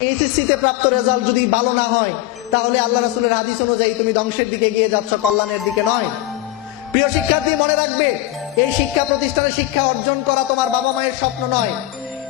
এইচএসসিতে প্রাপ্ত রেজাল্ট যদি ভালো না হয় তাহলে আল্লাহ রাসূলের হাদিস অনুযায়ী তুমি ধ্বংসের দিকে এগিয়ে যাচ্ছ, কল্যাণের দিকে নয়। প্রিয় শিক্ষার্থী, মনে রাখবে এই শিক্ষা প্রতিষ্ঠানে শিক্ষা অর্জন করা তোমার বাবা মায়ের স্বপ্ন নয়।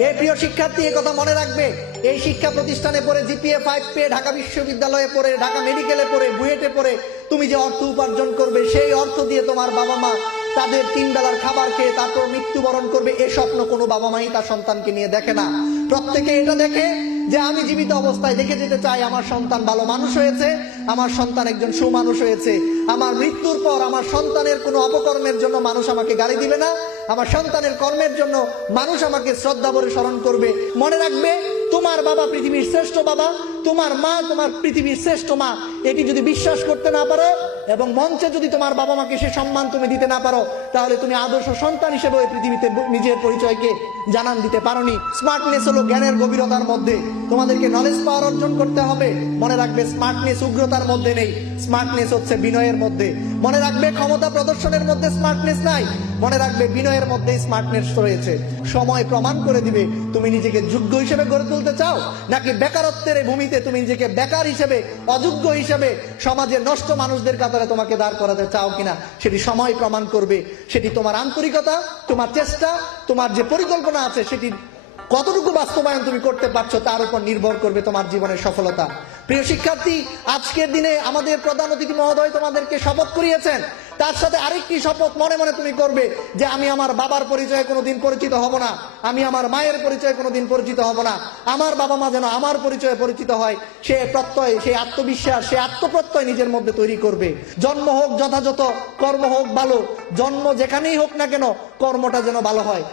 এই প্রিয় শিক্ষার্থী, এই কথা মনে রাখবে, এই শিক্ষা প্রতিষ্ঠানে পড়ে জিপিএ 5 পেয়ে ঢাকা বিশ্ববিদ্যালয়ে পড়ে, ঢাকা মেডিকেলে পড়ে, বুয়েটে পড়ে তুমি যে অর্থ উপার্জন করবে, সেই অর্থ দিয়ে তোমার বাবা মা তাদের 3 বেলার খাবার খেয়ে তারপর মৃত্যুবরণ করবে, এ স্বপ্ন কোনো বাবা মাই তার সন্তানকে নিয়ে দেখে না। প্রত্যেকে এটা দেখে যে আমি জীবিত অবস্থায় দেখে যেতে চাই আমার সন্তান ভালো মানুষ হয়েছে, আমার সন্তান একজন সুমানুষ হয়েছে, আমার মৃত্যুর পর আমার সন্তানের কোনো অপকর্মের জন্য মানুষ আমাকে গালি দিবে না, আমার সন্তানের কর্মের জন্য মানুষ আমাকে শ্রদ্ধা ভরে স্মরণ করবে। মনে রাখবে, তোমার বাবা পৃথিবীর শ্রেষ্ঠ বাবা, তোমার মা তোমার পৃথিবীর শ্রেষ্ঠ মা। এটি যদি বিশ্বাস করতে না পারো এবং মঞ্চে যদি তোমার বাবা মাকে সে সম্মান তুমি দিতে না পারো, তাহলে তুমি আদর্শ সন্তান হিসেবে ওই পৃথিবীতে নিজের পরিচয়কে জানান দিতে পারোনি। স্মার্টনেস হলো জ্ঞানের গভীরতার মধ্যে, তোমাদেরকে নলেজ পাওয়ার অর্জন করতে হবে। মনে রাখবে, স্মার্টনেস উগ্রতার মধ্যে নেই, স্মার্টনেস হচ্ছে বিনয়ের মধ্যে। মনে রাখবে, ক্ষমতা প্রদর্শনের মধ্যে স্মার্টনেস নাই, মনে রাখবে বিনয়ের মধ্যে স্মার্টনেস রয়েছে। সময় প্রমাণ করে দিবে তুমি নিজেকে যোগ্য হিসেবে গড়ে তুলতে চাও, নাকি বেকারত্বের এই ভূমিতে তুমি নিজেকে বেকার হিসেবে, অযোগ্য হিসেবে সমাজের নষ্ট মানুষদের কাতারে তোমাকে দাঁড় করাতে চাও কিনা, সেটি সময় প্রমাণ করবে। সেটি তোমার আন্তরিকতা, তোমার চেষ্টা, তোমার যে পরিকল্পনা আছে সেটি কতটুকু বাস্তবায়ন তুমি করতে পারছো তার উপর নির্ভর করবে তোমার জীবনের সফলতা। প্রিয় শিক্ষার্থী, আজকের দিনে আমাদের প্রধান অতিথি মহোদয় তোমাদেরকে শপথ করিয়েছেন, তার সাথে আরেকটি শপথ মনে মনে তুমি করবে যে আমি আমার বাবার পরিচয়ে কোনোদিন পরিচিত হব না, আমি আমার মায়ের পরিচয়ে কোনোদিন পরিচিত হব না, আমার বাবা মা যেন আমার পরিচয়ে পরিচিত হয়। সে প্রত্যয়, সে আত্মবিশ্বাস, সে আত্মপ্রত্যয় নিজের মধ্যে তৈরি করবে। জন্ম হোক যথাযথ, কর্ম হোক ভালো, জন্ম যেখানেই হোক না কেন কর্মটা যেন ভালো হয়।